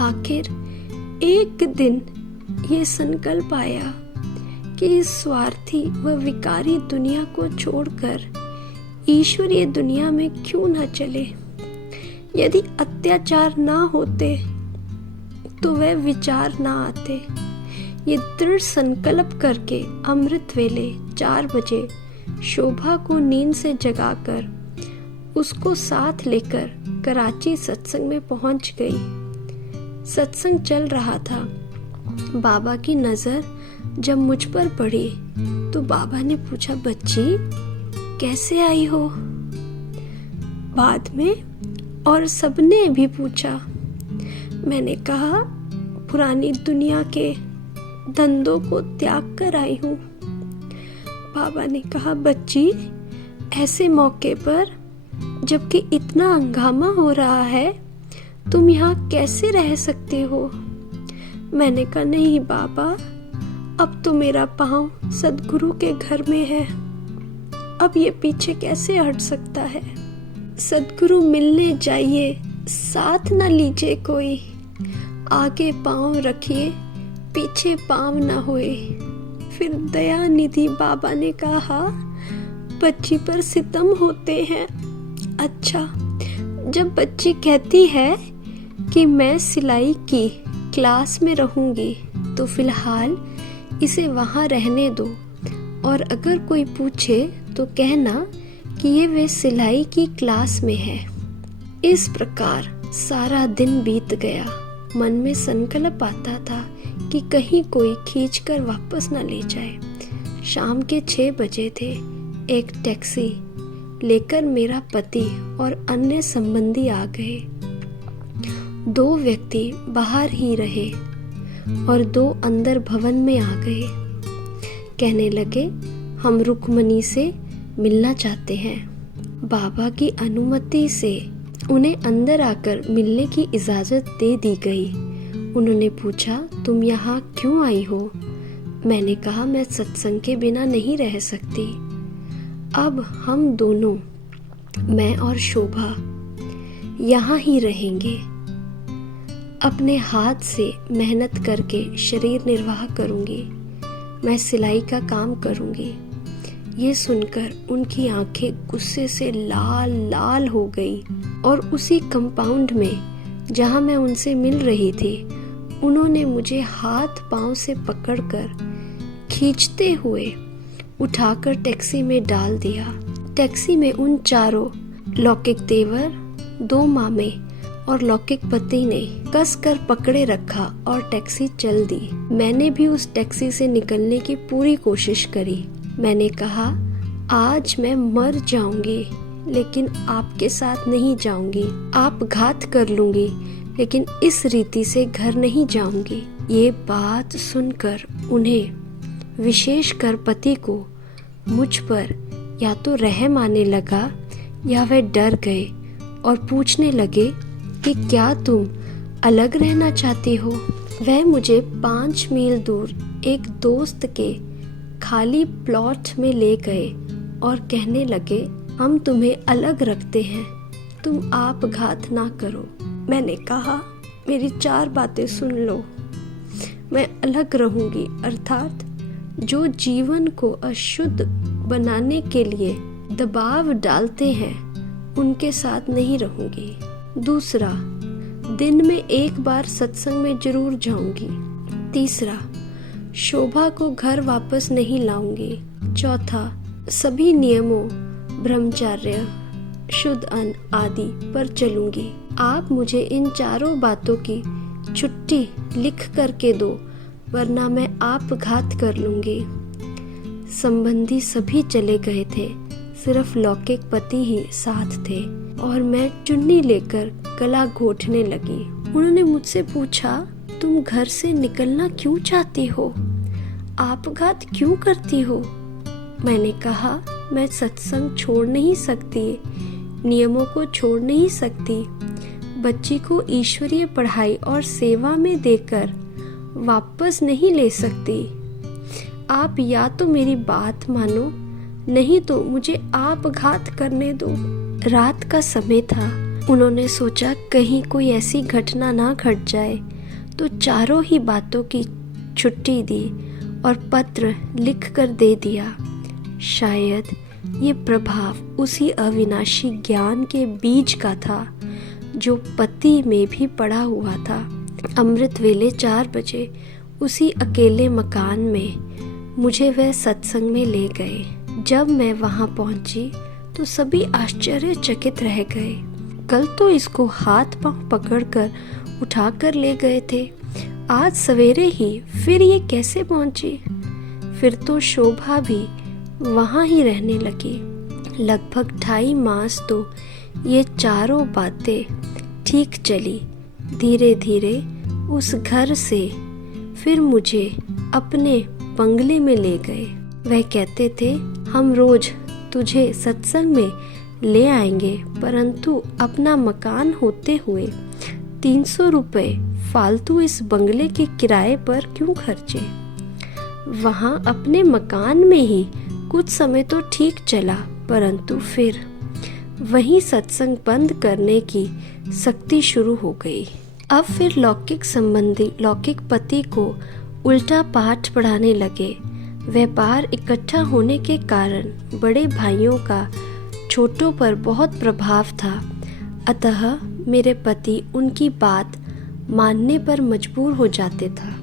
आखिर एक दिन ये संकल्प आया कि इस स्वार्थी व विकारी दुनिया को छोड़कर ईश्वरीय दुनिया में क्यों न चले। यदि अत्याचार ना होते तो वह विचार ना आते। ये दृढ़ संकल्प करके अमृत वेले 4 बजे शोभा को नींद से जगाकर उसको साथ लेकर कराची सत्संग में पहुंच गई। सत्संग चल रहा था। बाबा की नजर जब मुझ पर पड़ी तो बाबा ने पूछा, बच्ची कैसे आई हो? बाद में और सबने भी पूछा। मैंने कहा, पुरानी दुनिया के धंधों को त्याग कर आई हूँ। बाबा ने कहा, बच्ची ऐसे मौके पर जबकि इतना हंगामा हो रहा है तुम यहाँ कैसे रह सकते हो? मैंने कहा, नहीं बाबा, अब तो मेरा पाँव सदगुरु के घर में है, अब ये पीछे कैसे हट सकता है। सदगुरु मिलने जाइए, साथ न लीजिए कोई, आगे पाँव रखिए पीछे पाँव न होए। फिर दया निधि बाबा ने कहा, बच्ची पर सितम होते हैं। अच्छा, जब बच्ची कहती है कि मैं सिलाई की क्लास में रहूंगी तो फिलहाल इसे वहां रहने दो, और अगर कोई पूछे तो कहना कि ये वे सिलाई की क्लास में है। इस प्रकार सारा दिन बीत गया। मन में संकल्प आता था कि कहीं कोई खींचकर वापस न ले जाए। शाम के 6 बजे थे। एक टैक्सी लेकर मेरा पति और अन्य संबंधी आ गए। 2 व्यक्ति बाहर ही रहे और 2 अंदर भवन में आ गए। कहने लगे, हम रुक्मणी से मिलना चाहते हैं। बाबा की अनुमति से उन्हें अंदर आकर मिलने की इजाजत दे दी गई। उन्होंने पूछा, तुम यहाँ क्यों आई हो? मैंने कहा, मैं सत्संग के बिना नहीं रह सकती। अब हम दोनों, मैं और शोभा, यहाँ ही रहेंगे। अपने हाथ से मेहनत करके शरीर निर्वाह करूंगी। मैं सिलाई का काम करूंगी। ये सुनकर उनकी आंखें गुस्से से लाल लाल हो गई और उसी कंपाउंड में जहां मैं उनसे मिल रही थी, उन्होंने मुझे हाथ पांव से पकड़कर खींचते हुए उठाकर टैक्सी में डाल दिया। टैक्सी में उन चारों, लौकिक देवर, 2 मामे और लौकिक पति ने कस कर पकड़े रखा और टैक्सी चल दी। मैंने भी उस टैक्सी से निकलने की पूरी कोशिश करी। मैंने कहा, आज मैं मर जाऊंगी लेकिन आपके साथ नहीं जाऊंगी। आप घात कर लूंगी लेकिन इस रीति से घर नहीं जाऊंगी। ये बात सुनकर उन्हें, विशेषकर पति को, मुझ पर या तो रहम आने लगा या वह डर गए और पूछने लगे कि क्या तुम अलग रहना चाहती हो? वह मुझे 5 मील दूर एक दोस्त के खाली प्लॉट में ले गए और कहने लगे, हम तुम्हें अलग रखते हैं, तुम आपघात ना करो। मैंने कहा, मेरी 4 बातें सुन लो। मैं अलग रहूंगी, अर्थात जो जीवन को अशुद्ध बनाने के लिए दबाव डालते हैं उनके साथ नहीं रहूंगी। दूसरा, दिन में 1 बार सत्संग में जरूर जाऊंगी। तीसरा, शोभा को घर वापस नहीं लाऊंगी। चौथा, सभी नियमों, ब्रह्मचर्य, शुद्ध अन्न आदि पर चलूंगी। आप मुझे इन 4 बातों की छुट्टी लिख करके दो, वरना मैं आपघात कर लूंगी। संबंधी सभी चले गए थे, सिर्फ लौकिक पति ही साथ थे और मैं चुन्नी लेकर गला घोटने लगी। उन्होंने मुझसे पूछा, तुम घर से निकलना क्यों चाहती हो? आपघात क्यों करती हो? मैंने कहा, मैं सत्संग छोड़ नहीं सकती, नियमों को छोड़ नहीं सकती। बच्ची को ईश्वरीय पढ़ाई और सेवा में देकर वापस नहीं ले सकती। आप या तो मेरी बात मानो, नहीं तो मुझे आपघात करने दो। रात का समय था। उन्होंने सोचा कहीं कोई ऐसी घटना ना घट जाए, तो चारों ही बातों की छुट्टी दी और पत्र लिख कर दे दिया। शायद ये प्रभाव उसी अविनाशी ज्ञान के बीज का था जो पति में भी पड़ा हुआ था। अमृत वेले 4 बजे उसी अकेले मकान में मुझे वह सत्संग में ले गए। जब मैं वहां पहुंची तो सभी आश्चर्यचकित रह गए। कल तो इसको हाथ पांव पकड़कर उठाकर ले गए थे, आज सवेरे ही फिर ये कैसे पहुंची? फिर तो शोभा भी वहां ही रहने लगी। लगभग 2.5 मास तो ये चारों बातें ठीक चली। धीरे धीरे उस घर से फिर मुझे अपने बंगले में ले गए। वह कहते थे, हम रोज तुझे सत्संग में ले आएंगे, परंतु अपना मकान होते हुए 300 रुपये फालतू इस बंगले के किराए पर क्यों खर्चे? वहाँ अपने मकान में ही कुछ समय तो ठीक चला, परंतु फिर वहीं सत्संग बंद करने की सख्ती शुरू हो गई। अब फिर लौकिक संबंधी लौकिक पति को उल्टा पाठ पढ़ाने लगे। व्यापार इकट्ठा होने के कारण बड़े भाइयों का छोटों पर बहुत प्रभाव था, अतः मेरे पति उनकी बात मानने पर मजबूर हो जाते था।